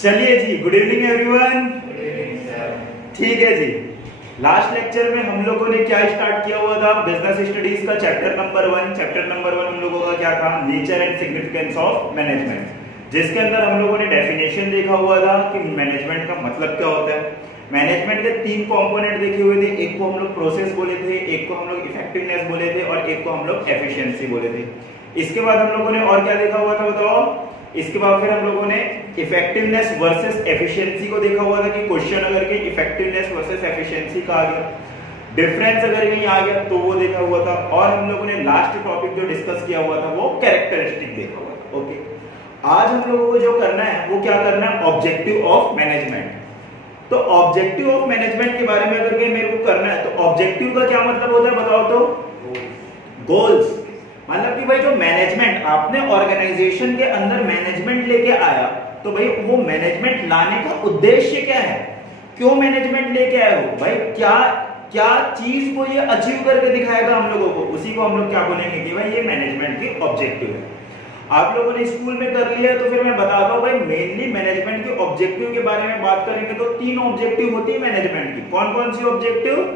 चलिए जी, good evening everyone. ठीक है जी, लास्ट लेक्चर में हम लोगों ने क्या स्टार्ट किया हुआ था? बिजनेस स्टडीज का चैप्टर नंबर 1। चैप्टर नंबर 1 हम लोगों का क्या था? Nature and significance of management, जिसके अंदर हम लोगों ने डेफिनेशन देखा हुआ था कि मैनेजमेंट का मतलब क्या होता है। मैनेजमेंट के 3 कंपोनेंट देखे हुए थे। एक को हम लोग प्रोसेस बोले थे, एक को हम लोग इफेक्टिवनेस बोले थे और एक को हम लोग एफिशिएंसी बोले थे। इसके बाद हम लोगों ने और क्या देखा हुआ था बताओ? इसके बाद फिर हम लोगों ने इफेक्टिवनेस वर्सेस एफिशिएंसी को देखा हुआ था कि क्वेश्चन अगर के इफेक्टिवनेस वर्सेस एफिशिएंसी का आ गया, डिफरेंस अगर कहीं आ गया तो वो देखा हुआ था। और हम लोगों ने लास्ट टॉपिक जो डिस्कस किया हुआ था वो कैरेक्टरिस्टिक देखा हुआ था। ओके, आज हम लोगों को जो करना है वो क्या करना है? Objective of management. तो ऑब्जेक्टिव ऑफ मैनेजमेंट के बारे में अगर मेरे को करना है तो ऑब्जेक्टिव का क्या मतलब होता है बताओ तो? गोल्स। मतलब कि भाई जो मैनेजमेंट आपने ऑर्गेनाइजेशन के अंदर मैनेजमेंट लेके आया, तो भाई वो मैनेजमेंट लाने का उद्देश्य क्या है? क्यों मैनेजमेंट लेके आए हो भाई? क्या चीज को ये अचीव करके दिखाएगा हम लोगों को? उसी को हम लोग क्या बोलेंगे कि भाई ये मैनेजमेंट की ऑब्जेक्टिव है। आप लोगों ने स्कूल में कर लिया है तो फिर मैं बताता हूं भाई मेनली मैनेजमेंट के ऑब्जेक्टिव के बारे में बात करेंगे तो 3 ऑब्जेक्टिव होती है मैनेजमेंट की। कौन कौन सी ऑब्जेक्टिव?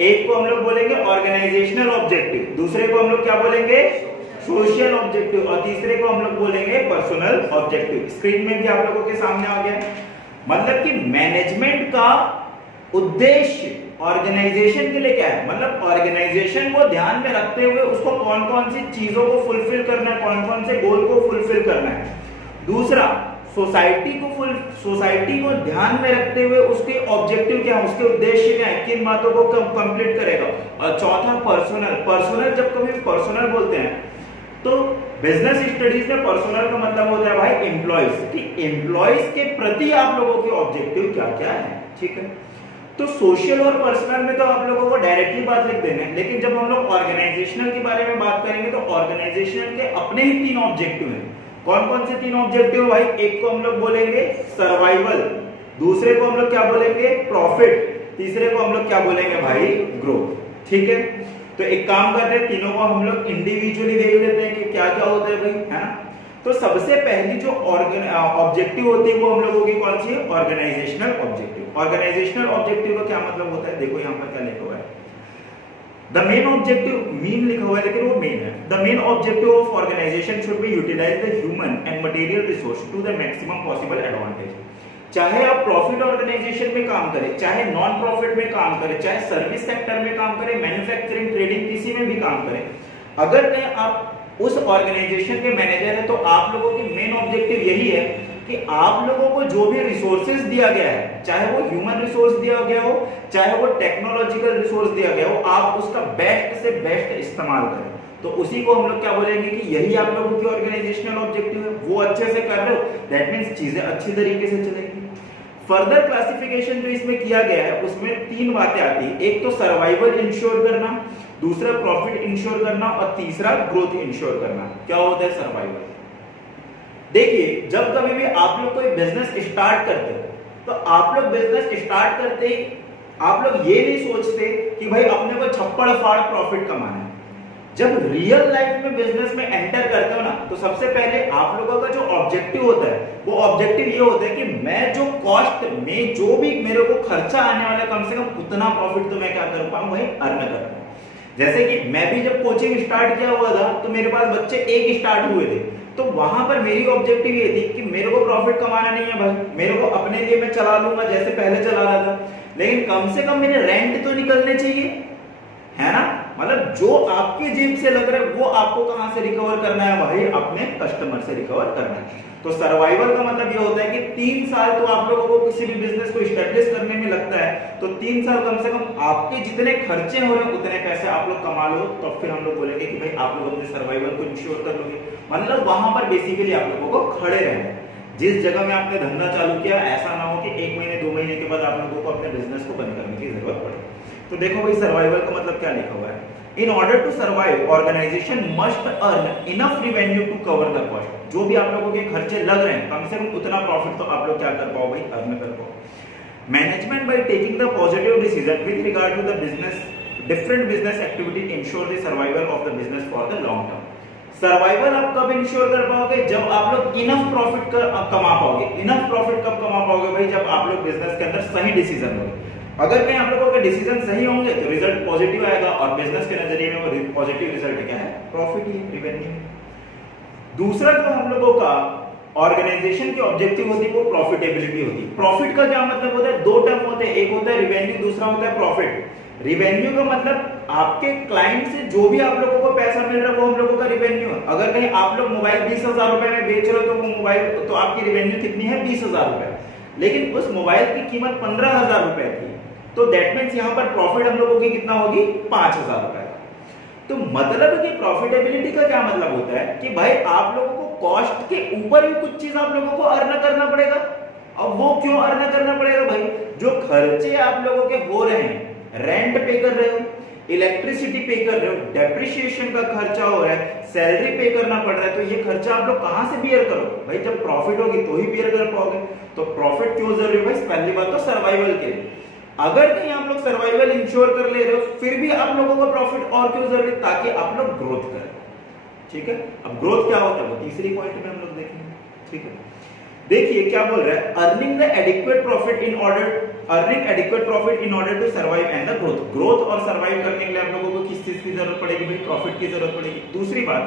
एक को हम लोग बोलेंगे ऑर्गेनाइजेशनल ऑब्जेक्टिव, दूसरे को हम लोग क्या बोलेंगे? सोशल ऑब्जेक्टिव, और तीसरे को हम लोग बोलेंगे पर्सनल ऑब्जेक्टिव। स्क्रीन में भी आप लोगों के सामने आ गया। मतलब कि मैनेजमेंट का उद्देश्य ऑर्गेनाइजेशन के लिए क्या है? मतलब ऑर्गेनाइजेशन को ध्यान में रखते हुए उसको कौन कौन सी चीजों को फुलफिल करना है, कौन कौन से गोल को फुलफिल करना है। दूसरा, सोसाइटी को ध्यान में रखते हुए उसके ऑब्जेक्टिव क्या है, उसके उद्देश्य क्या है, किन बातों को कंप्लीट करेगा। और चौथा, पर्सनल। जब कभी पर्सनल बोलते हैं तो बिजनेस स्टडीज में पर्सनल का मतलब होता है भाई एम्प्लॉइज, कि एम्प्लॉइज के प्रति आप लोगों के ऑब्जेक्टिव क्या क्या है। ठीक है, तो सोशल और पर्सनल में तो आप लोगों को डायरेक्टली बात लिख देना है, लेकिन जब हम लोग ऑर्गेनाइजेशनल के बारे में बात करेंगे तो ऑर्गेनाइजेशनल के अपने ही 3 ऑब्जेक्टिव हैं। कौन कौन से 3 ऑब्जेक्टिव भाई? एक को हम लोग बोलेंगे सर्वाइवल, दूसरे को हम लोग क्या बोलेंगे? प्रॉफिट, तीसरे को हम लोग क्या बोलेंगे भाई? ग्रोथ। ठीक है, तो एक काम करते हैं, तीनों को हम लोग इंडिविजुअली देख लेते हैं कि क्या क्या होता है भाई, है ना। तो सबसे पहली जो ऑब्जेक्टिव होती है वो हम लोगों की कौन सी है? Organisational objective. ऑर्गेनाइजेशनल ऑब्जेक्टिव का क्या मतलब होता है? देखो यहाँ पर क्या लिखा हुआ है, द मेन ऑब्जेक्टिव, मीन लिखा हुआ है लेकिन वो मेन है। The main objective of organisation should be utilise the human and material resource to the maximum possible advantage. चाहे आप प्रॉफिट ऑर्गेनाइजेशन में काम करें, चाहे नॉन प्रॉफिट में काम करें, चाहे सर्विस सेक्टर में काम करें, मैन्युफैक्चरिंग, ट्रेडिंग, किसी में भी काम करें, अगर कहीं आप उस ऑर्गेनाइजेशन के मैनेजर है तो आप लोगों की मेन ऑब्जेक्टिव यही है कि आप लोगों को जो भी रिसोर्सेज दिया गया है, चाहे वो ह्यूमन रिसोर्स दिया गया हो, चाहे वो टेक्नोलॉजिकल रिसोर्स दिया गया हो, आप उसका बेस्ट से बेस्ट इस्तेमाल करें। तो उसी को हम लोग क्या बोलेंगे कि यही आप लोगों की ऑर्गेनाइजेशनल ऑब्जेक्टिव है। वो अच्छे से कर रहे हो, दैट मींस चीजें अच्छी तरीके से चलेंगी। फर्दर क्लासिफिकेशन जो इसमें किया गया है उसमें 3 बातें आती है। एक तो सर्वाइवल इंश्योर करना, दूसरा प्रॉफिट इंश्योर करना और तीसरा ग्रोथ इंश्योर करना। क्या होता है सर्वाइवल? देखिए, जब कभी भी आप लोग कोई बिजनेस स्टार्ट करते हो तो आप लोग बिजनेस स्टार्ट करते ही आप लोग ये नहीं सोचते कि भाई अपने को छप्पड़ फाड़ प्रॉफिट कमाना है। जब रियल लाइफ में बिजनेस में एंटर करते हो ना तो सबसे पहले आप लोगों का जो ऑब्जेक्टिव होता है वो ऑब्जेक्टिव ये होता है कि मैं जो कॉस्ट में जो भी मेरे को खर्चा आने वाला कम से कम उतना प्रॉफिट तो मैं क्या कर पाऊं, वही अर्न कर पाऊं। जैसे कि मैं भी जब कोचिंग स्टार्ट किया हुआ था तो मेरे पास बच्चे 1 स्टार्ट हुए थे, तो वहां पर मेरी ऑब्जेक्टिव ये थी कि मेरे को प्रॉफिट कमाना नहीं है भाई, मेरे को अपने लिए मैं चला लूंगा जैसे पहले चला रहा था, लेकिन कम से कम मेरे रेंट तो निकलने चाहिए, है ना। मतलब जो आपके जेब से लग रहा है वो आपको कहां से रिकवर करना है भाई? अपने कस्टमर से रिकवर करना है। तो सर्वाइवल का मतलब ये होता है कि 3 साल तो आप लोगों को किसी भी बिजनेस को एस्टेब्लिश करने में लगता है, तो 3 साल कम से कम आपके जितने खर्चे हो रहे हैं उतने पैसे आप लोग कमा लो, तो फिर हम लोग बोलेंगे कि भाई आप लोग अपने सर्वाइवल को इंश्योर कर लोगे। मतलब वहां पर बेसिकली आप लोगों को खड़े रहना है। जिस जगह में आपने धंधा चालू किया ऐसा ना हो कि 1 महीने 2 महीने के बाद आप लोगों को अपने बिजनेस को बंद करने की जरूरत पड़े। तो देखो भाई सर्वाइवल का मतलब क्या लिखा हुआ है, in order to survive organisation must earn enough revenue to cover the cost. जो भी आप लोगों के खर्चे लग रहे हैं कम से कम उतना प्रॉफिट तो आप लोग क्या कर पाओ भाई? अर्न कर पाओ। Management by taking the positive decision with regard to the business different business activity ensure the survival of the business for the long term. Survival आप कब इंश्योर कर पाओगे? जब आप लोग इनफ प्रॉफिट कमा पाओगे। इनफ प्रॉफिट कब कमा पाओगे भाई? जब आप लोग बिजनेस के अंदर सही डिसीजन लोगे। अगर कहीं आप लोगों के डिसीजन सही होंगे तो रिजल्ट पॉजिटिव आएगा, और बिजनेस के नजरिए में वो पॉजिटिव रिजल्ट क्या है? प्रॉफिट ही, रेवेन्यू। दूसरा जो हम लोगों का ऑर्गेनाइजेशन की ऑब्जेक्टिव होती है वो प्रॉफिटेबिलिटी होती है। प्रॉफिट का क्या मतलब होता है? दो टर्म होते हैं, एक होता है रिवेन्यू, दूसरा होता है प्रॉफिट। रिवेन्यू का मतलब आपके क्लाइंट से जो भी आप लोगों को पैसा मिल रहा है वो हम लोगों का रिवेन्यू है। अगर कहीं आप लोग मोबाइल 20,000 रुपए में बेच रहे हो तो वो मोबाइल, तो आपकी रिवेन्यू कितनी है? 20,000 रुपए। लेकिन उस मोबाइल की कीमत 15,000 रुपए थी, तो दैट मीन्स यहाँ पर प्रॉफिट हम लोगों की कितना होगी? 5,000 रुपए। तो मतलब कि प्रॉफिटेबिलिटी का क्या मतलब होता है कि भाई आप लोगों को कॉस्ट के ऊपर भी कुछ चीज आप लोगों को अर्न करना पड़ेगा। अब वो क्यों अर्न करना पड़ेगा भाई? जो खर्चे आप लोगों के हो रहे हैं, रेंट पे कर रहे हो, इलेक्ट्रिसिटी पे कर रहे हो, डेप्रिसिएशन का खर्चा हो रहा है, सैलरी पे करना पड़ रहा है, तो ये खर्चा आप लोग कहां से बियर करो भाई? जब प्रॉफिट होगी तो ही बियर कर पाओगे। तो प्रॉफिट क्यों जरूरी है भाई? पहली बात तो सर्वाइवल के लिए। अगर कहीं आप लोग सर्वाइवल इंश्योर कर ले रहे हो, फिर भी आप लोगों को प्रॉफिट और क्यों जरूरी? ताकि आप लोग ग्रोथ करें। ठीक है, अब ग्रोथ क्या होता है वो तीसरी पॉइंट में हम लोग देखेंगे। ठीक है, देखिए क्या बोल रहा है? Earning the adequate profit in order to survive and the growth. Growth और सर्वाइव करने के लिए आप लोगों को किस चीज की जरूरत पड़ेगी भाई? प्रॉफिट की जरूरत पड़ेगी। दूसरी बात,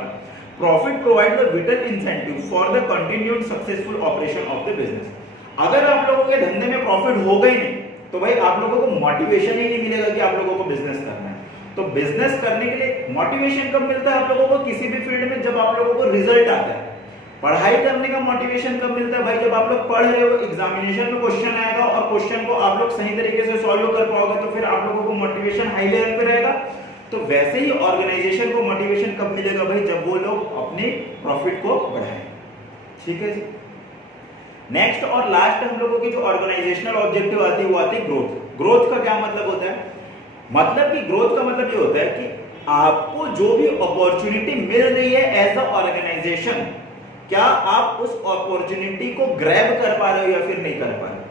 profit provide the whittle incentive for the continued successful operation of the business. अगर आप लोगों के धंधे में प्रॉफिट हो गई नहीं तो भाई आप लोगों को मोटिवेशन ही नहीं मिलेगा कि आप लोगों को बिजनेस करना है। तो बिजनेस करने के लिए मोटिवेशन कब मिलता है आप लोगों को? किसी भी फील्ड में जब आप लोगों को रिजल्ट आता है। पढ़ाई करने का मोटिवेशन कब मिलता है भाई? जब आप लोग पढ़ रहे हो, एग्जामिनेशन में क्वेश्चन आएगा और क्वेश्चन को आप लोग सही तरीके से सॉल्व कर पाओगे, तो फिर आप लोगों को मोटिवेशन हाई लेवल पे रहेगा। तो वैसे ही ऑर्गेनाइजेशन को मोटिवेशन कब मिलेगा भाई? जब वो लोग अपने प्रॉफिट को बढ़ाएं। ठीक है जी। नेक्स्ट और लास्ट हम लोगों की जो ऑर्गेनाइजेशनल ऑब्जेक्टिव आती है वो आती है ग्रोथ। ग्रोथ का क्या मतलब होता है? मतलब कि ग्रोथ का मतलब ये होता है कि आपको जो भी अपॉर्चुनिटी मिल रही है एज अ ऑर्गेनाइजेशन, क्या आप उस अपॉर्चुनिटी को ग्रैब कर पा रहे हो या फिर नहीं कर पा रहे हो?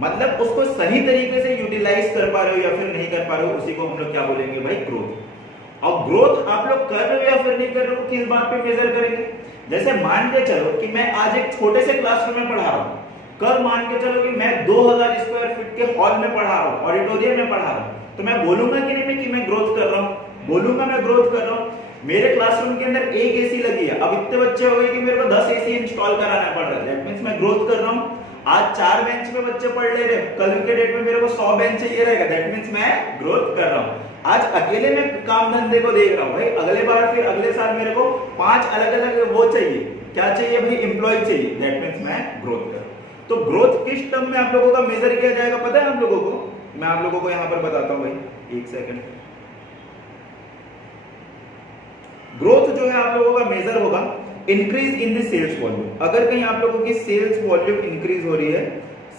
मतलब उसको सही तरीके से यूटिलाइज कर पा रहे हो या फिर नहीं कर पा रहे हो, उसी को हम लोग क्या बोलेंगे भाई? ग्रोथ। और ग्रोथ आप लोग कर रहे हो या फिर नहीं कर रहे हो, किस बात पे मेजर करेंगे? जैसे मान के चलो कि मैं आज एक छोटे से क्लासरूम में पढ़ा रहा हूं, कल मान के चलो कि मैं 2000 स्क्वायर फीट के हॉल में पढ़ा रहा हूं, ऑडिटोरियम में पढ़ा रहा हूं, तो मैं बोलूंगा कि नहीं कि मैं ग्रोथ कर रहा हूं? बोलूंगा मैं ग्रोथ कर रहा हूं। मेरे क्लासरूम के अंदर एक एसी लगी है, अब इतने बच्चे हो गए कि मेरे को 10 एसी इंस्टॉल कराना पड़ रहा है, दैट मींस मैं ग्रोथ कर रहा हूं। आज 4 बेंच पे बच्चे पढ़ ले रहे, कल के डेट में मेरे को 100 बेंच चाहिए रहेगा, दैट मींस मैं ग्रोथ कर रहा हूं। आज अकेले में काम धंधे को देख रहा हूं भाई, अगले बार फिर अगले साल मेरे को 5 अलग अलग वो चाहिए, क्या चाहिए भाई? एम्प्लॉय चाहिए, दैट मींस मैं ग्रोथ कर रहा हूं। तो ग्रोथ किस टर्म में आप लोगों का मेजर किया जाएगा पता है आप लोगों को? मैं आप लोगों को यहां पर बताता हूं भाई, एक सेकंड। ग्रोथ जो है आप लोगों का मेजर होगा increase in the sales volume. अगर कहीं आप लोगों की सेल्स वॉल्यूम इंक्रीज हो रही है,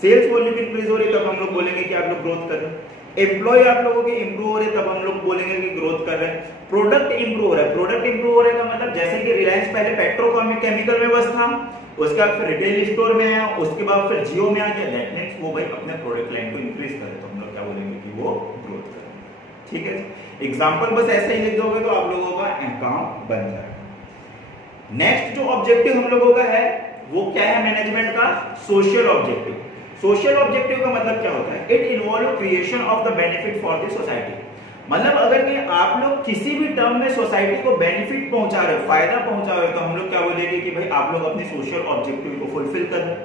सेल्स वॉल्यूम इंक्रीज हो रही है, तब हम लोग बोलेंगे कि आप लोग ग्रोथ कर रहे हैं। एम्प्लॉय आप लोगों के इंप्रूव हो रहे हैं, तब हम लोग बोलेंगे कि ग्रोथ कर रहे हैं। प्रोडक्ट इंप्रूव हो रहा है, प्रोडक्ट इंप्रूव हो रहे का मतलब जैसे कि रिलायंस पहले पेट्रोकेमिकल में बस था, उसके बाद फिर रिटेल स्टोर में आया, उसके बाद फिर जियो में आ गया, दैट मींस वो भाई अपने प्रोडक्ट लाइन को इंक्रीज कर रहे, तो हम लोग क्या बोलेंगे कि वो ग्रोथ कर रहे हैं। ठीक है, एग्जांपल बस ऐसे ही लिख दोगे तो आप लोगों का काम बन जाएगा। नेक्स्ट जो ऑब्जेक्टिव हम लोगों का है वो क्या है मैनेजमेंट का? Social objective. सोशल ऑब्जेक्टिव का मतलब क्या होता है? It involve creation of the benefit for the society. मतलब अगर कि आप लोग किसी भी टर्म में सोसाइटी को बेनिफिट पहुंचा रहे हो, फायदा पहुंचा रहे हो, तो हम लोग क्या बोलेंगे कि भाई आप लोग अपनी सोशल ऑब्जेक्टिव को फुलफिल कर रहे हो।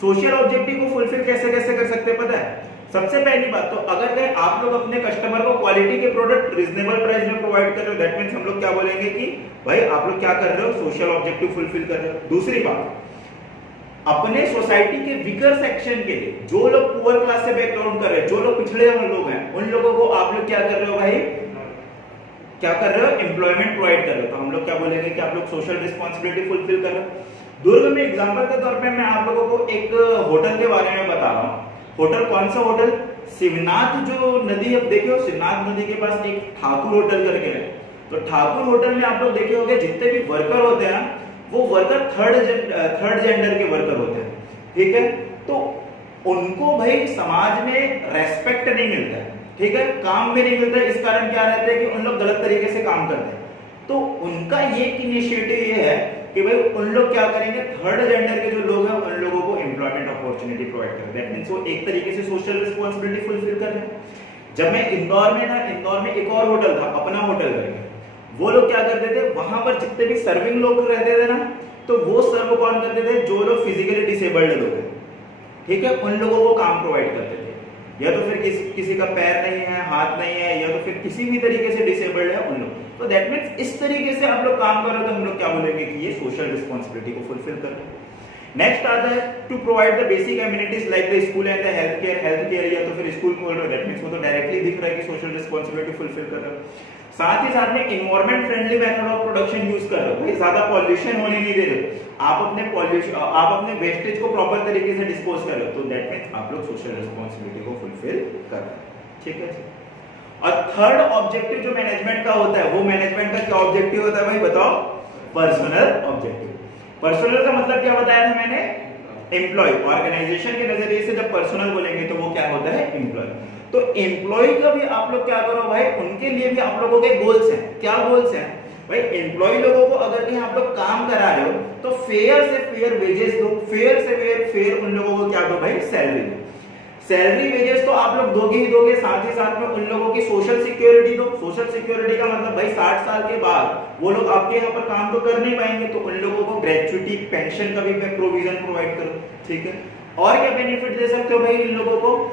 सोशल ऑब्जेक्टिव को फुलफिल कैसे कैसे कर सकते हैं पता है? सबसे पहली बात तो अगर कहीं आप लोग अपने कस्टमर को क्वालिटी के प्रोडक्ट रिजनेबल प्राइस में प्रोवाइड कर रहे हो, दैट मींस हम लोग क्या बोलेंगे कि भाई आप लोग क्या कर रहे हो? सोशल ऑब्जेक्टिव फुलफिल कर रहे हो। दूसरी बात, अपने सोसाइटी के वीकर सेक्शन के लिए, जो लोग पुअर क्लास से बैकग्राउंड कर रहे हैं, जो लोग पिछड़े हुए लोग हैं, उन लोगों को आप लोग क्या कर रहे हो भाई? क्या कर रहे हो? एम्प्लॉयमेंट प्रोवाइड कर रहे हो, तो हम लोग क्या बोलेंगे कि आप लोग सोशल रिस्पॉन्सिबिलिटी फुलफिल कर रहे हो। दुर्ग में एग्जांपल के तौर पे मैं आप लोगों को एक होटल के बारे में बता रहा हूँ। होटल कौन सा होटल? शिवनाथ जो नदी है, देखे हो शिवनाथ नदी के पास एक ठाकुर होटल करके है, तो ठाकुर होटल में आप लोग देखे होंगे जितने भी वर्कर होते हैं वो वर्कर थर्ड जेंडर के वर्कर होते हैं। ठीक है, तो उनको भाई समाज में रेस्पेक्ट नहीं मिलता है, ठीक है, काम में नहीं मिलता है। इस कारण क्या रहता है कि उन लोग गलत तरीके से काम करते हैं। तो उनका ये इनिशिएटिव ये है कि भाई उन लोग क्या करेंगे, थर्ड जेंडर के जो लोग हैं उन लोगों को एम्प्लॉयमेंट अपॉर्चुनिटी प्रोवाइड करेंगे। दैट मींस वो एक तरीके से सोशल रिस्पांसिबिलिटी फुलफिल कर रहे हैं। जब मैं इंदौर में था, इंदौर में एक और होटल था, अपना होटल करके, वो लोग क्या करते थे, वहां पर जितने भी सर्विंग लोग रहते थे ना, तो वो सर्व कौन करते थे, जो लोग फिजिकली डिसेबल्ड लोग हैं, ठीक है, उन लोगों को काम प्रोवाइड करते थे। या तो फिर किसी का पैर नहीं है, हाथ नहीं है, या तो फिर किसी भी तरीके से डिसेबल्ड है उन लोग। तो दैट मींस इस तरीके से आप लोग काम कर रहे हो तो हम लोग क्या बोलेंगे कि ये सोशल रिस्पांसिबिलिटी को फुलफिल कर रहे हैं। नेक्स्ट आता है to provide the basic amenities like the school and the health care, या तो फिर स्कूल खोल रहे हो, दैट मींस वो तो डायरेक्टली दिख रहा है कि सोशल रिस्पांसिबिलिटी फुलफिल कर रहे हो। साथ ही साथ में environment friendly method of production use कर रहे हो, भाई ज्यादा पॉल्यूशन होने नहीं दे रहे, आप अपने वेस्टेज को प्रॉपर तरीके से डिस्पोज कर रहे हो, तो दैट मींस आप लोग सोशल रिस्पांसिबिलिटी को फुलफिल कर रहे हैं, ठीक है। और थर्ड ऑब्जेक्टिव जो मैनेजमेंट का होता है, वो मैनेजमेंट का क्या ऑब्जेक्टिव होता है भाई बताओ, पर्सनल ऑब्जेक्टिव। पर्सनल का मतलब क्या बताया था मैंने, एम्प्लॉय। ऑर्गेनाइजेशन के नजरिए से जब पर्सनल बोलेंगे तो वो क्या होता है, एम्प्लॉय। तो एम्प्लॉय का भी आप लोग क्या करो भाई, उनके लिए भी आप लोगों के गोल्स हैं। क्या गोल्स हैं भाई, एम्प्लॉय लोगों को अगर कहीं आप लोग काम करा रहे हो तो फेयर से फेयर वेजेस दो, फेयर से फेयर उन लोगों को क्या दो भाई, सैलरी दो। सैलरी वेजेस तो आप लोग दोगे ही दोगे, साथ ही साथ में उन लोगों की सोशल सिक्योरिटी दो। सोशल सिक्योरिटी का मतलब भाई 60 साल के बाद वो लोग आपके यहाँ पर काम तो कर नहीं पाएंगे, तो उन लोगों को ग्रेचुइटी पेंशन का भी प्रोविजन प्रोवाइड करो, ठीक है। और क्या बेनिफिट दे सकते हो भाई इन लोगों को,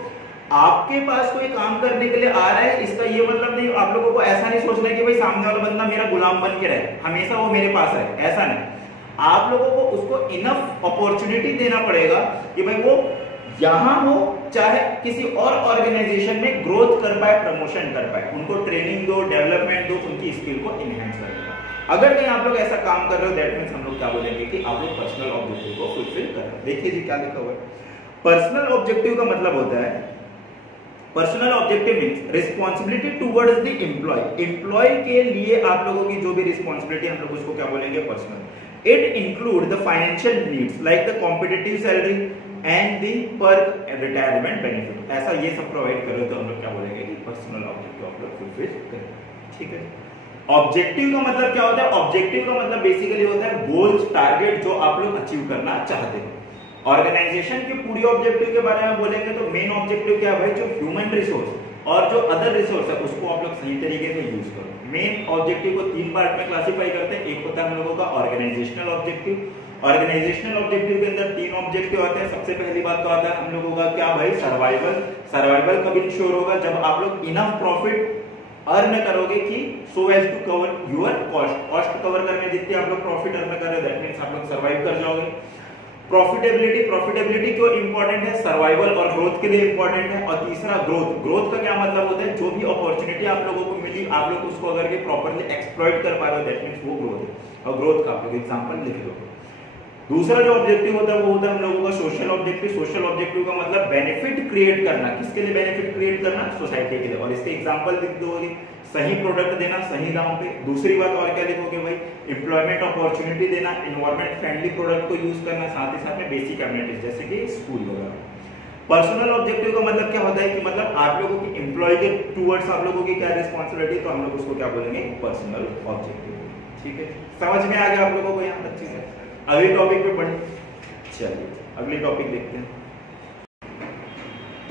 आपके पास कोई काम करने के लिए आ रहा है, इसका ये मतलब नहीं आप लोगों को ऐसा नहीं सोचना है कि भाई सामने वाला बंदा मेरा गुलाम बन के रहे, हमेशा वो मेरे पास रहे, ऐसा नहीं। आप लोगों को उसको इनफ अपॉर्चुनिटी देना पड़ेगा कि भाई वो यहां हो चाहे किसी और ऑर्गेनाइजेशन में ग्रोथ कर पाए, प्रमोशन कर पाए, उनको ट्रेनिंग दो, डेवलपमेंट दो, उनकी स्किल को एनहांस करेगा। अगर कहीं आप लोग ऐसा काम कर रहे हो, दैट मींस हम लोग क्या बोलेंगे कि आप लोग पर्सनल ऑब्जेक्टिव को फुलफिल कर रहे हो। देखिए जी क्या लिखा हुआ है, पर्सनल ऑब्जेक्टिव का मतलब होता है, personal objective means responsibility towards the employ. Employ के लिए आप लोगों की जो भी रिस्पांसिबिलिटी, हम लोग उसको क्या बोलेंगे, personal. It include the financial needs like the competitive salary and the perk retirement benefit. ऐसा ये सब प्रोवाइड करो तो हम लोग क्या बोलेंगे कि पर्सनल ऑब्जेक्टिव आप लोग फुलफिल करें, ठीक है। ऑब्जेक्टिव का मतलब क्या होता है, ऑब्जेक्टिव का मतलब बेसिकली होता है गोल्स, टारगेट जो आप लोग अचीव करना चाहते हैं। ऑर्गेनाइजेशन के पूरी ऑब्जेक्टिव के बारे में बोलेंगे तो मेन ऑब्जेक्टिव क्या है भाई, जो ह्यूमन रिसोर्स और जो अदर रिसोर्स है उसको आप लोग सही तरीके से यूज करो। मेन ऑब्जेक्टिव को 3 पार्ट में क्लासिफाई करते हैं। एक होता है हम लोगों का ऑर्गेनाइजेशनल ऑब्जेक्टिव। ऑर्गेनाइजेशनल ऑब्जेक्टिव के अंदर 3 ऑब्जेक्टिव आते हैं। सबसे पहली बात तो आता है हम लोगों का क्या भाई, सर्वाइवल। सर्वाइवल कब इंश्योर होगा, जब आप लोग इनफ प्रॉफिट अर्न करोगे कि so as to cover your cost. Cost cover करने जितनी आप लोग प्रॉफिट अर्न कर रहे हो, दैट मींस आप लोग सर्वाइव कर जाओगे। प्रॉफिटेबिलिटी, प्रॉफिटेबिलिटी क्यों इंपॉर्टेंट है, सर्वाइवल और ग्रोथ के लिए इंपॉर्टेंट है। और तीसरा ग्रोथ। ग्रोथ का क्या मतलब होता है, जो भी अपॉर्चुनिटी आप लोगों को मिली आप लोग उसको अगर के प्रॉपर्ली एक्सप्लॉइट कर पा रहे हो, दैट मींस वो ग्रोथ है। और ग्रोथ का आप लोग एग्जांपल लिख लो। दूसरा जो ऑब्जेक्टिव होता है वो होता है हम लोगों का सोशल ऑब्जेक्टिव। सोशल ऑब्जेक्टिव का मतलब बेनिफिट क्रिएट करना। किसके लिए बेनिफिट क्रिएट करना, सोसाइटी के लिए। और इसके एग्जांपल लिख दोगे, सही प्रोडक्ट देना सही दाम पे। दूसरी बात और क्या लिखोगे भाई, एम्प्लॉयमेंट अपॉर्चुनिटी देना, एनवायरमेंट फ्रेंडली प्रोडक्ट को यूज करना, साथ ही साथ में बेसिक एमिनिटीज जैसे कि स्कूल वगैरह। पर्सनल ऑब्जेक्टिव का मतलब क्या होता है कि मतलब आप लोगों की एम्प्लॉय के टुवर्ड्स आप लोगों की क्या रिस्पांसिबिलिटी, तो हम लोग उसको क्या बोलेंगे, पर्सनल ऑब्जेक्टिव, ठीक है। समझ में आ गया आप लोगों को यहाँ अच्छे से। अगले टॉपिक पे बढ़े, चलिए अगले टॉपिक देखते हैं।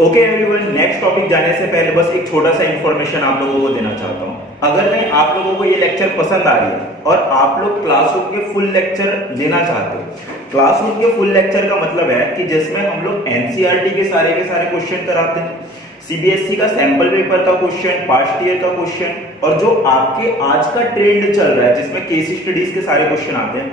ओके एवरीवन, नेक्स्ट टॉपिक जाने से पहले बस एक छोटा सा इंफॉर्मेशन आप लोगों को देना चाहता हूं। अगर नहीं आप लोगों को ये लेक्चर पसंद आ रही है और आप लोग क्लासरूम के फुल लेक्चर लेना चाहते हो, क्लासरूम के फुल लेक्चर का मतलब है कि जिसमें हम लोग एनसीईआरटी के सारे क्वेश्चन कराते हैं, सीबीएसई का सैंपल पेपर का क्वेश्चन, पास्ट ईयर का क्वेश्चन, और जो आपके आज का ट्रेंड चल रहा है जिसमें केस स्टडीज के सारे क्वेश्चन आते हैं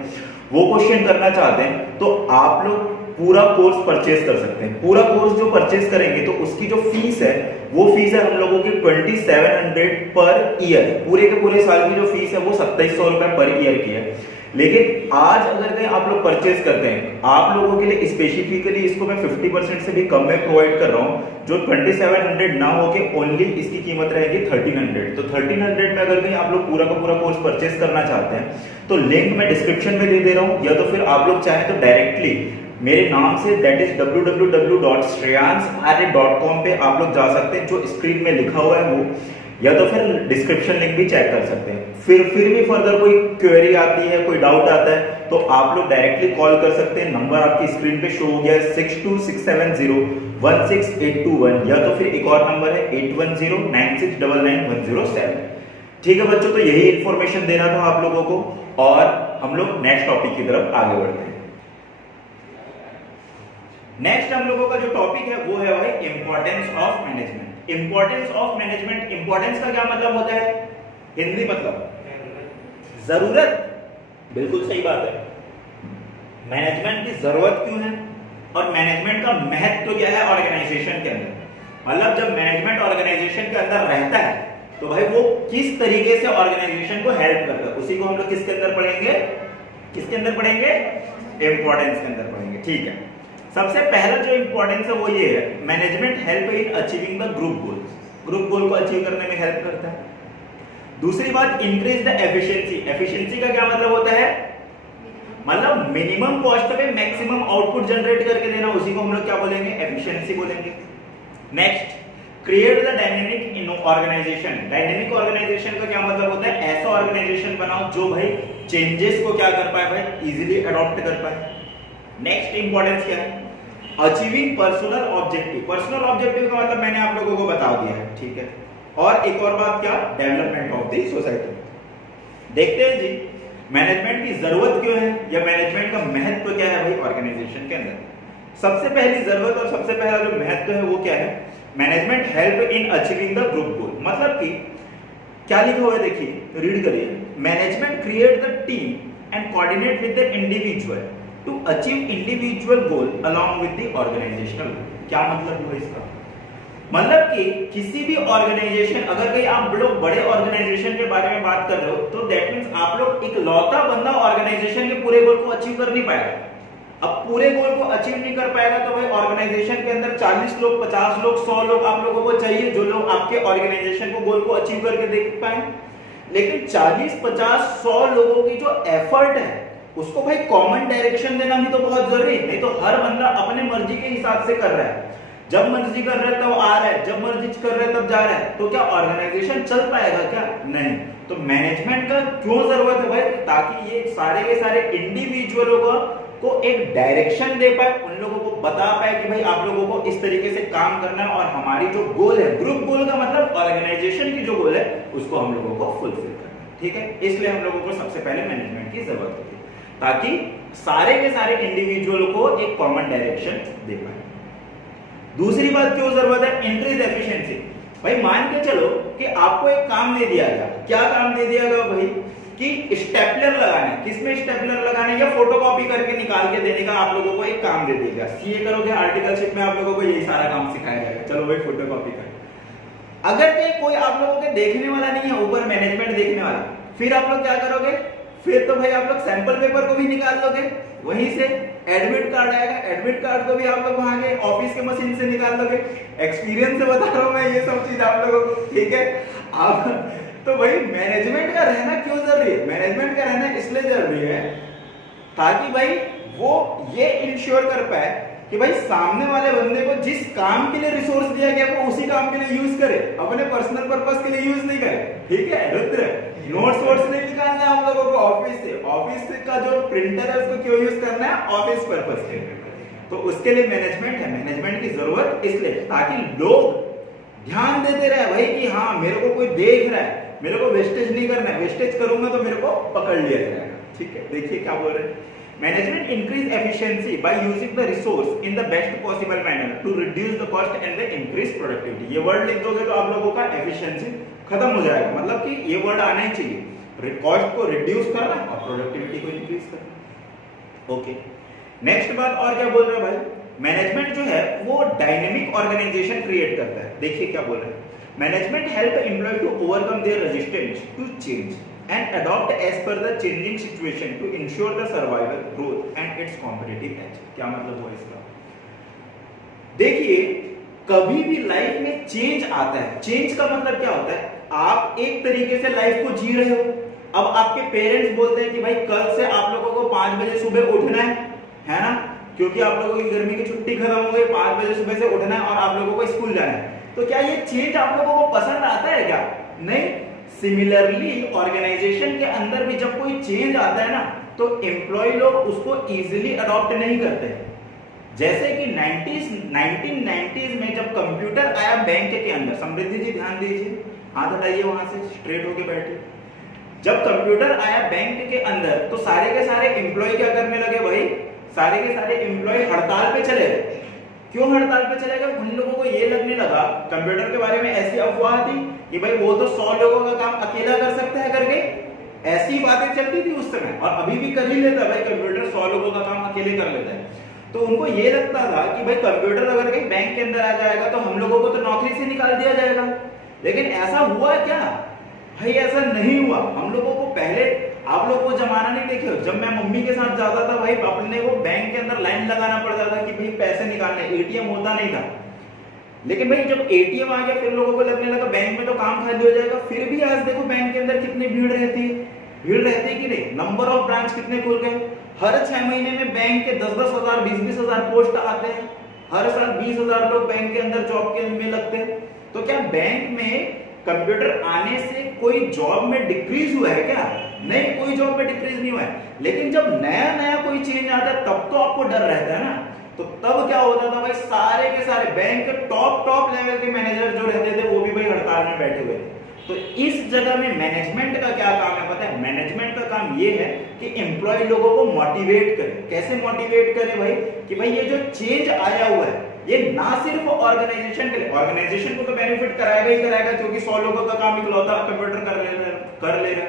वो क्वेश्चन करना चाहते हैं, तो आप लोग पूरा कोर्स परचेज कर सकते हैं। पूरा कोर्स जो परचेज करेंगे तो उसकी जो फीस है वो फीस है हम लोगों की 2700 पर ईयर। पूरे के पूरे साल की जो फीस है वो 2700 रुपए पर ईयर की है। लेकिन आज अगर कहीं आप लोग परचेज करते हैं, आप लोगों के लिए स्पेसिफिकली इसको मैं 50% से भी कम में प्रोवाइड कर रहा हूं, जो 2700 ना होके ओनली इसकी कीमत रहेगी 1300। तो 1300 में अगर कहीं आप लोग पूरा का पूरा कोर्स परचेज करना चाहते हैं तो लिंक मैं डिस्क्रिप्शन में दे रहा हूं, या तो फिर आप लोग चाहें तो डायरेक्टली मेरे नाम से दैट इज www.shreyansarya.com पे आप लोग जा सकते हैं। जो स्क्रीन में लिखा हुआ है वो या तो फिर डिस्क्रिप्शन लिंक भी चेक कर सकते हैं। फिर भी फर्दर कोई क्वेरी आती है, कोई डाउट आता है, तो आप लोग डायरेक्टली कॉल कर सकते हैं। नंबर आपकी स्क्रीन पे शो हो गया है 6267016821, या तो फिर एक और नंबर है 8109699107। ठीक है बच्चों, तो यही इंफॉर्मेशन देना था आप लोगों को, और हम लोग नेक्स्ट टॉपिक की तरफ आगे बढ़ते हैं। नेक्स्ट हम लोगों का जो टॉपिक है वो है भाई importance of management. Importance of management, importance का क्या मतलब होता है हिंदी मतलब जरूरत, बिल्कुल सही बात है। मैनेजमेंट की जरूरत क्यों है और मैनेजमेंट का महत्व क्या है ऑर्गेनाइजेशन के अंदर। मतलब जब मैनेजमेंट ऑर्गेनाइजेशन के अंदर रहता है तो भाई वो किस तरीके से ऑर्गेनाइजेशन को हेल्प करता है, उसी को हम लोग किसके अंदर पढ़ेंगे, किसके अंदर पढ़ेंगे, इंपॉर्टेंस के अंदर पढ़ेंगे। ठीक है, सबसे पहला जो इंपॉर्टेंस है वो ये है, management help in achieving the group goals. Group गोल को अचीव करने में हेल्प करता है। दूसरी बात, इंक्रीज द एफिशिएंसी। एफिशिएंसी का क्या मतलब होता है, मतलब मिनिमम कॉस्ट पे मैक्सिमम आउटपुट जनरेट करके देना, उसी को हम लोग क्या बोलेंगे, एफिशिएंसी बोलेंगे। Next, create the dynamic in organisation. Dynamic organisation का क्या मतलब होता है, ऐसा ऑर्गेनाइजेशन बनाओ जो भाई चेंजेस को क्या कर पाए, भाई इजीली अडॉप्ट कर पाए। नेक्स्ट इंपॉर्टेंस क्या है, achieving personal objective. Personal objective का मतलब मैंने आप लोगों को बता दिया है, ठीक है। और एक और बात क्या, डेवलपमेंट ऑफ द सोसाइटी। देखते हैं जी मैनेजमेंट की जरूरत क्यों है या मैनेजमेंट का महत्व क्या है भाई ऑर्गेनाइजेशन के अंदर। सबसे पहली जरूरत और सबसे पहला जो महत्व है वो क्या है, management help in achieving the group goal. मतलब कि क्या लिखा हुआ है, देखिए रीड करिए, management create the team and coordinate with the individual to achieve individual goal along with the organisational goal. क्या मतलब है इसका, मतलब कि किसी भी ऑर्गेनाइजेशन, अगर कहीं आप लोग बड़े ऑर्गेनाइजेशन के बारे में बात कर रहे हो तो दैट मींस आप लोग एक लौता बंदा ऑर्गेनाइजेशन के पूरे गोल को अचीव कर नहीं पाएगा। अब पूरे गोल को अचीव नहीं कर पाएगा तो भाई ऑर्गेनाइजेशन के अंदर 40 लोग, 50 लोग, 100 लोग आप लोगों को चाहिए जो लोग आपके ऑर्गेनाइजेशन को गोल को अचीव करके देख पाए। लेकिन 40, 50, 100 लोगों की जो एफर्ट है उसको भाई कॉमन डायरेक्शन देना भी तो बहुत जरूरी है। नहीं तो हर बंदा अपने मर्जी के हिसाब से कर रहा है, जब मर्जी कर रहा है तब आ रहा है, जब मर्जी कर रहा है तब जा रहा है, तो क्या ऑर्गेनाइजेशन चल पाएगा, क्या नहीं। तो मैनेजमेंट का क्यों जरूरत है भाई, ताकि ये सारे के सारे इंडिविजुअलों को एक डायरेक्शन दे पाए, उन लोगों को बता पाए कि भाई आप लोगों को इस तरीके से काम करना है और हमारी जो गोल है, ग्रुप गोल का मतलब ऑर्गेनाइजेशन की जो गोल है उसको हम लोगों को फुलफिल करना है। ठीक है, इसलिए हम लोगों को सबसे पहले मैनेजमेंट की जरूरत होती है ताकि सारे के सारे इंडिविजुअल को एक कॉमन डायरेक्शन दे पाए। दूसरी बात क्यों जरूरत है, इंक्रीज एफिशिएंसी। भाई मान के चलो कि आपको एक काम दे दिया गया, क्या काम दे दिया गया भाई, कि स्टेपलर लगाने, किसमें स्टेपलर लगाने या फोटोकॉपी करके निकाल के देने का आप लोगों को एक काम दे दिया गया। सीए करोगे, आर्टिकलशिप में आप लोगों को यही सारा काम सिखाया जाएगा, चलो भाई फोटोकॉपी कर। अगर कोई आप लोगों के देखने वाला नहीं है, ऊपर मैनेजमेंट देखने वाला, फिर आप लोग क्या करोगे, फिर तो भाई आप लोग सैंपल पेपर को भी निकाल लोगे, वहीं से एडमिट कार्ड आएगा, एडमिट कार्ड को भी आप लोग वहां के ऑफिस के मशीन से निकाल लोगे। एक्सपीरियंस से बता रहा हूं मैं ये सब चीज आप लोगों को, ठीक है। आप तो भाई मैनेजमेंट का रहना क्यों जरूरी है, मैनेजमेंट का रहना इसलिए जरूरी है ताकि भाई वो ये इंश्योर कर पाए कि भाई सामने वाले बंदे को जिस काम के लिए रिसोर्स दिया गया वो उसी काम के लिए यूज करे, अपने पर्सनल पर्पस के लिए यूज नहीं करे। ठीक है रुद्र, नोट्स वोट्स नहीं निकालना है हम लोगों को ऑफिस से, ऑफिस का जो प्रिंटर है उसको क्यों यूज करना है, ऑफिस पर्पस के लिए। तो उसके लिए मैनेजमेंट है, मैनेजमेंट की जरूरत इसलिए ताकि लोग ध्यान देते रहे भाई कि हाँ मेरे को कोई देख रहा है, मेरे को वेस्टेज नहीं करना है, वेस्टेज करूंगा तो मेरे को पकड़ लिया जाएगा। ठीक है, देखिए क्या बोल रहे हैं, management increase efficiency by using the resource in the best possible manner to reduce the cost and the increase productivity. ये वर्ड लिख दोगे तो आप लोगों का एफिशिएंसी खत्म हो जाएगा, मतलब कि ये वर्ड आना ही चाहिए, कॉस्ट को रिड्यूस करना और प्रोडक्टिविटी को इंक्रीज करना। ओके, नेक्स्ट बात और क्या बोल रहे हैं भाई, मैनेजमेंट जो है वो डायनेमिक ऑर्गेनाइजेशन क्रिएट करता है। देखिए क्या बोल रहे हैं, management help employ to overcome their resistance to change and adopt as per the changing situation to ensure the survival, growth and its competitive edge. क्या मतलब हुआ इसका, देखिए कभी भी लाइफ में चेंज आता है, चेंज का मतलब क्या होता है, आप एक तरीके से लाइफ को जी रहे हो, अब आपके पेरेंट्स बोलते हैं कि भाई कल से आप लोगों को 5 बजे सुबह उठना है ना, क्योंकि आप लोगों की गर्मी की छुट्टी खत्म हो गई, 5 बजे सुबह से उठना है और आप लोगों को स्कूल जाना है। तो क्या ये चेंज आप लोगों को पसंद आता है क्या, नहीं, सिमिलरली ऑर्गेनाइजेशन के अंदर भी जब कोई चेंज आता है ना, तो एम्प्लॉय लोग उसको इजीली अडॉप्ट नहीं करते। जैसे कि 1990s में जब कंप्यूटर आया बैंक के अंदर, समृद्धि जी ध्यान दीजिए, हाथ हटाइए वहां से, स्ट्रेट होके बैठिए। जब कंप्यूटर आया बैंक के अंदर तो सारे के सारे एम्प्लॉय क्या करने लगे भाई, सारे के सारे एम्प्लॉय हड़ताल पे चले गए। क्यों हड़ताल पे चले गए? उन लोगों को ये लगने लगा, कंप्यूटर के बारे में ऐसी अफवाह थी कि भाई वो तो 100 लोगों का काम अकेला कर सकता है करके, ऐसी बातें चलती थी उस समय, और अभी भी कर ही लेता है भाई कंप्यूटर, 100 लोगों का काम अकेले कर लेता है। तो उनको ये लगता था कि भाई कंप्यूटर अगर कहीं बैंक के अंदर आ जाएगा तो हम लोगों को तो नौकरी से निकाल दिया जाएगा। लेकिन ऐसा हुआ क्या भाई? ऐसा नहीं हुआ। हम लोगों को पहले, आप लोग वो जमाना नहीं देखे हो, जब मैं मम्मी के साथ जाता था भाई, अपने को बैंक के अंदर लाइन लगाना पड़ता था कि भाई पैसे निकालने, एटीएम होता नहीं था। लेकिन भाई जब एटीएम आ गया फिर लोगों को लगने लगा बैंक में तो काम खाली हो जाएगा। फिर भी आज देखो बैंक के अंदर कितनी भीड़ रहती है, भीड़ रहती है कि नहीं? नंबर ऑफ ब्रांच कितने खुल गए, हर 6 महीने में बैंक के 10-10 हजार 20-20 हजार पोस्ट आते हैं, हर साल 20,000 लोग बैंक के अंदर जॉब के में लगते हैं। तो क्या बैंक में कंप्यूटर आने से कोई जॉब में डिक्रीज हुआ है क्या? नहीं, कोई जॉब में डिक्रीज नहीं हुआ है। लेकिन जब नया नया कोई चेंज आता है तब तो आपको डर रहता है ना। तो तब क्या होता था भाई, सारे के सारे बैंक के टॉप लेवल के मैनेजर जो रहते थे वो भी भाई हड़ताल में बैठे हुए थे। तो इस जगह में मैनेजमेंट का क्या काम है पता है? मैनेजमेंट का काम ये है कि एम्प्लॉय लोगों को मोटिवेट करे। कैसे मोटिवेट करे भाई? कि भाई ये जो चेंज आया हुआ है ये ना सिर्फ ऑर्गेनाइजेशन के लिए, ऑर्गेनाइजेशन को तो बेनिफिट कराएगा ही कराएगा क्योंकि 100 लोगों का काम इकलौता कंप्यूटर कर लेगा,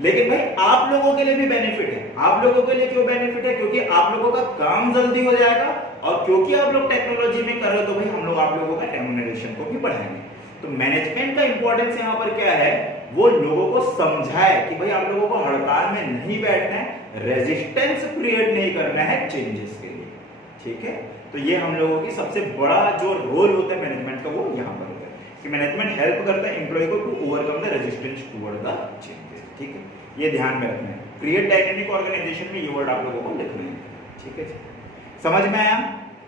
लेकिन भाई आप लोगों के लिए भी बेनिफिट है। आप लोगों के लिए क्यों बेनिफिट है? क्योंकि आप लोगों का काम जल्दी हो जाएगा, और क्योंकि आप लोग टेक्नोलॉजी में कर रहे हो तो भाई हम लोग आप लोगों का रेम्युनरेशन को भी बढ़ाएंगे। तो मैनेजमेंट का इंपॉर्टेंस यहाँ पर क्या है? वो लोगों को समझाए कि भाई आप लोगों को हड़ताल में नहीं बैठना है, रेजिस्टेंस क्रिएट नहीं करना है चेंजेस के लिए। ठीक है, तो ये हम लोगों की सबसे बड़ा जो रोल होता है मैनेजमेंट का वो यहाँ पर होता है कि मैनेजमेंट हेल्प करता है एम्प्लॉय को to overcome the resistance toward the changes. ठीक है, ये ध्यान में रखना है। क्रिएट डायनेमिक ऑर्गेनाइजेशन में ये वर्ड आप लोगों को लिखना है। ठीक है, समझ में आया?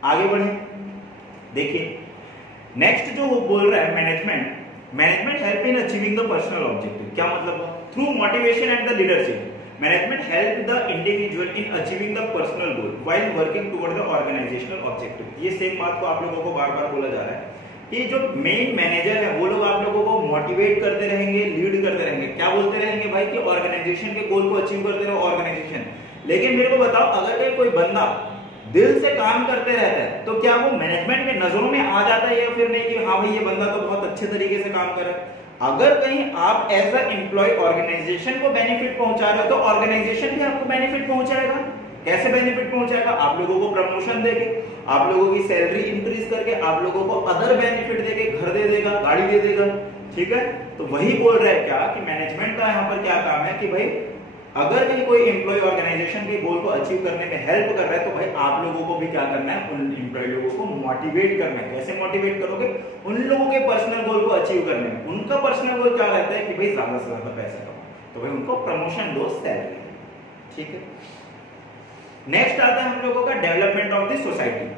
आगे बढ़े, देखिए नेक्स्ट जो वो बोल रहा है management help in achieving the personal objective. क्या मतलब? Through motivation and the leadership management help the individual in achieving the personal goal while working toward the organisational objective. ये सेम बात को आप लोगों को बार बार बोला जा रहा है कि जो मेन मैनेजर है वो लोग आप लोगों को मोटिवेट करते रहेंगे, लीड करते रहेंगे। क्या बोलते रहेंगे भाई? कि ऑर्गेनाइजेशन के गोल को अचीव करते रहो ऑर्गेनाइजेशन। लेकिन मेरे को बताओ, अगर कोई बंदा दिल से काम करते रहता है तो क्या वो मैनेजमेंट के नजरों में आ जाता है या फिर नहीं कि हाँ भाई ये बंदा तो बहुत अच्छे तरीके से काम कर रहा है? अगर कहीं आप एज अ एम्प्लॉय ऑर्गेनाइजेशन को बेनिफिट पहुंचा रहे हो तो ऑर्गेनाइजेशन भी आपको बेनिफिट पहुंचाएगा। कैसे बेनिफिट पहुंचाएगा? आप लोगों को प्रमोशन देके, आप लोगों की सैलरी इंक्रीज करके, आप लोगों को अदर बेनिफिट देके, घर दे देगा, गाड़ी दे देगा। ठीक है, तो वही बोल रहा है क्या कि मैनेजमेंट का यहाँ पर क्या काम है कि भाई अगर कहीं कोई एम्प्लॉय ऑर्गेनाइजेशन के गोल को अचीव करने में हेल्प कर रहा है तो भाई आप लोगों को भी क्या करना है? उन एम्प्लॉय लोगों को मोटिवेट करना है। कैसे मोटिवेट करोगे? उन लोगों के पर्सनल गोल को अचीव करने में। उनका पर्सनल गोल क्या रहता है कि भाई ज्यादा से ज्यादा पैसा कमाओ, तो भाई उनको प्रमोशन दो, सैलरी। ठीक है, नेक्स्ट आता है हम लोगों का development of the society.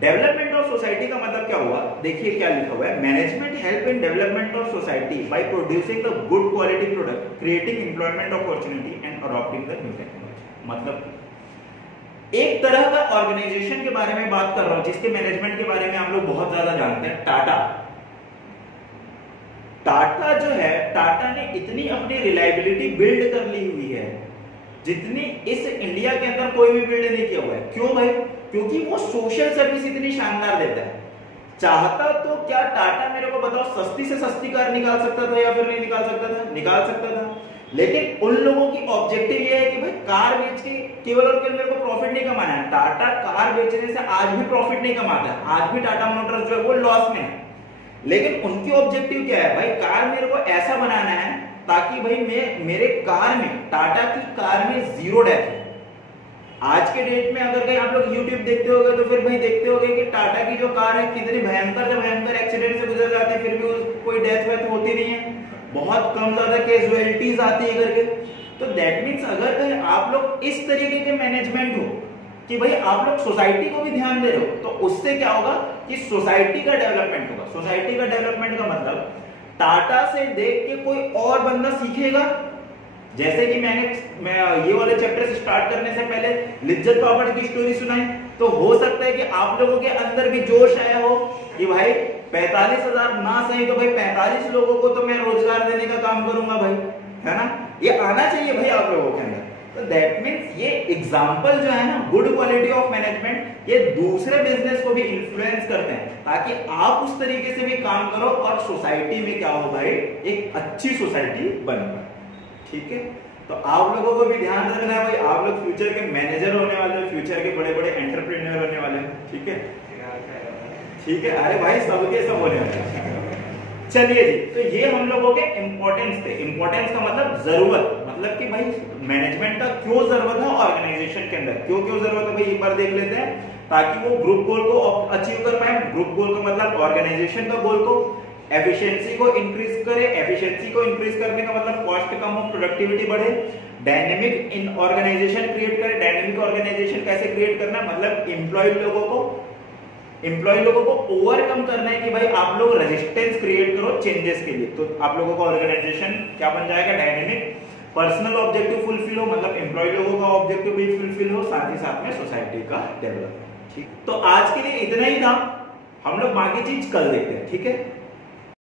Development of society का मतलब क्या हुआ? देखिए क्या लिखा हुआ है, management help in development of society by producing the good quality product, creating employment opportunity and adopting the new technology. मतलब एक तरह का ऑर्गेनाइजेशन के बारे में बात कर रहा हूं जिसके मैनेजमेंट के बारे में हम लोग बहुत ज्यादा जानते हैं, टाटा। टाटा जो है, टाटा ने इतनी अपनी रिलायबिलिटी बिल्ड कर ली हुई है जितनी इस इंडिया के अंदर कोई भी बिल्ड नहीं किया हुआ है। क्यों भाई? क्योंकि वो सोशल सर्विस इतनी शानदार देता है। चाहता तो क्या टाटा, मेरे को बताओ, सस्ती से सस्ती कार निकाल सकता था या फिर नहीं निकाल सकता था? निकाल सकता था। लेकिन उन लोगों की ऑब्जेक्टिव ये है कि भाई कार बेच के केवल और केवल मेरे को प्रॉफिट नहीं कमाना है। टाटा कार बेचने से आज भी प्रॉफिट नहीं कमाता है, आज भी टाटा मोटर्स जो है वो लॉस में है। लेकिन उनकी ऑब्जेक्टिव क्या है भाई? कार मेरे को ऐसा बनाना है ताकि भाई मेरे कार में, टाटा की कार में जीरो डेथ हो। आज के डेट में अगर कहीं आप लोग YouTube देखते होगे तो फिर भाई देखते होगे कि टाटा की जो कार है कितनी भयंकर से भयंकर एक्सीडेंट से गुजर जाती है, फिर भी कोई डेथ वेथ होती नहीं है, बहुत कम ज्यादा कैजुअलिटीज आती है करके। तो दैट मीन्स अगर कहीं आप लोग इस तरीके के मैनेजमेंट हो कि भाई आप लोग सोसाइटी को भी ध्यान दे रहे हो, तो उससे क्या होगा कि सोसाइटी का डेवलपमेंट होगा। सोसाइटी का डेवलपमेंट का मतलब टाटा से देख के कोई और बंदा सीखेगा। जैसे कि मैं ये वाले चैप्टर से स्टार्ट करने से पहले लिज्जत पापड़ की स्टोरी सुनाई, तो हो सकता है कि आप लोगों के अंदर भी जोश आया हो कि भाई 45,000 ना सही तो भाई 45 लोगों को तो मैं रोजगार देने का काम करूंगा भाई, है ना। ये आना चाहिए भाई आप लोगों के अंदर। तो दैट मीन्स ये एग्जाम्पल जो है ना गुड क्वालिटी ऑफ मैनेजमेंट, ये दूसरे बिजनेस को भी इन्फ्लुएंस करते हैं ताकि आप उस तरीके से भी काम करो और सोसाइटी में क्या हो भाई, एक अच्छी सोसाइटी बन पाए। ठीक है, तो आप लोगों को भी ध्यान रखना है भाई, आप लोग फ्यूचर के मैनेजर होने वाले हैं, फ्यूचर के बड़े बड़े एंटरप्रेन्योर होने वाले हैं। ठीक है, ठीक है, अरे भाई सबके सब होने वाले हैं। चलिए जी, तो ये हम लोगों के इंपॉर्टेंस थे। इंपॉर्टेंस का मतलब जरूरत, मतलब कि भाई मैनेजमेंट का क्यों जरूरत है ऑर्गेनाइजेशन के अंदर, क्यों क्यों जरूरत है भाई, एक बार देख लेते हैं, ताकि वो ग्रुप गोल को अचीव कर पाए। ग्रुप गोल का मतलब ऑर्गेनाइजेशन का गोल को, एफिशिएंसी को इंक्रीज करे, एफिशिएंसी को इंक्रीज करने का मतलब कॉस्ट कम हो, प्रोडक्टिविटी बढ़े, डायनेमिक इन ऑर्गेनाइजेशन क्रिएट करे। डायनेमिक ऑर्गेनाइजेशन कैसे क्रिएट करना है, मतलब एम्प्लॉय लोगों को ओवरकम करना है कि भाई आप लोग रेजिस्टेंस क्रिएट करो चेंजेस के लिए, तो आप लोगों का ऑर्गेनाइजेशन क्या बन जाएगा, डायनेमिक। पर्सनल ऑब्जेक्टिव फुलफिल हो, मतलब एम्प्लॉय लोगों का ऑब्जेक्टिव भी फुलफिल हो, साथ ही साथ में सोसाइटी का डेवलपमेंट। ठीक, तो आज के लिए इतना ही था, हम लोग बाकी चीज कल देखते हैं। ठीक है।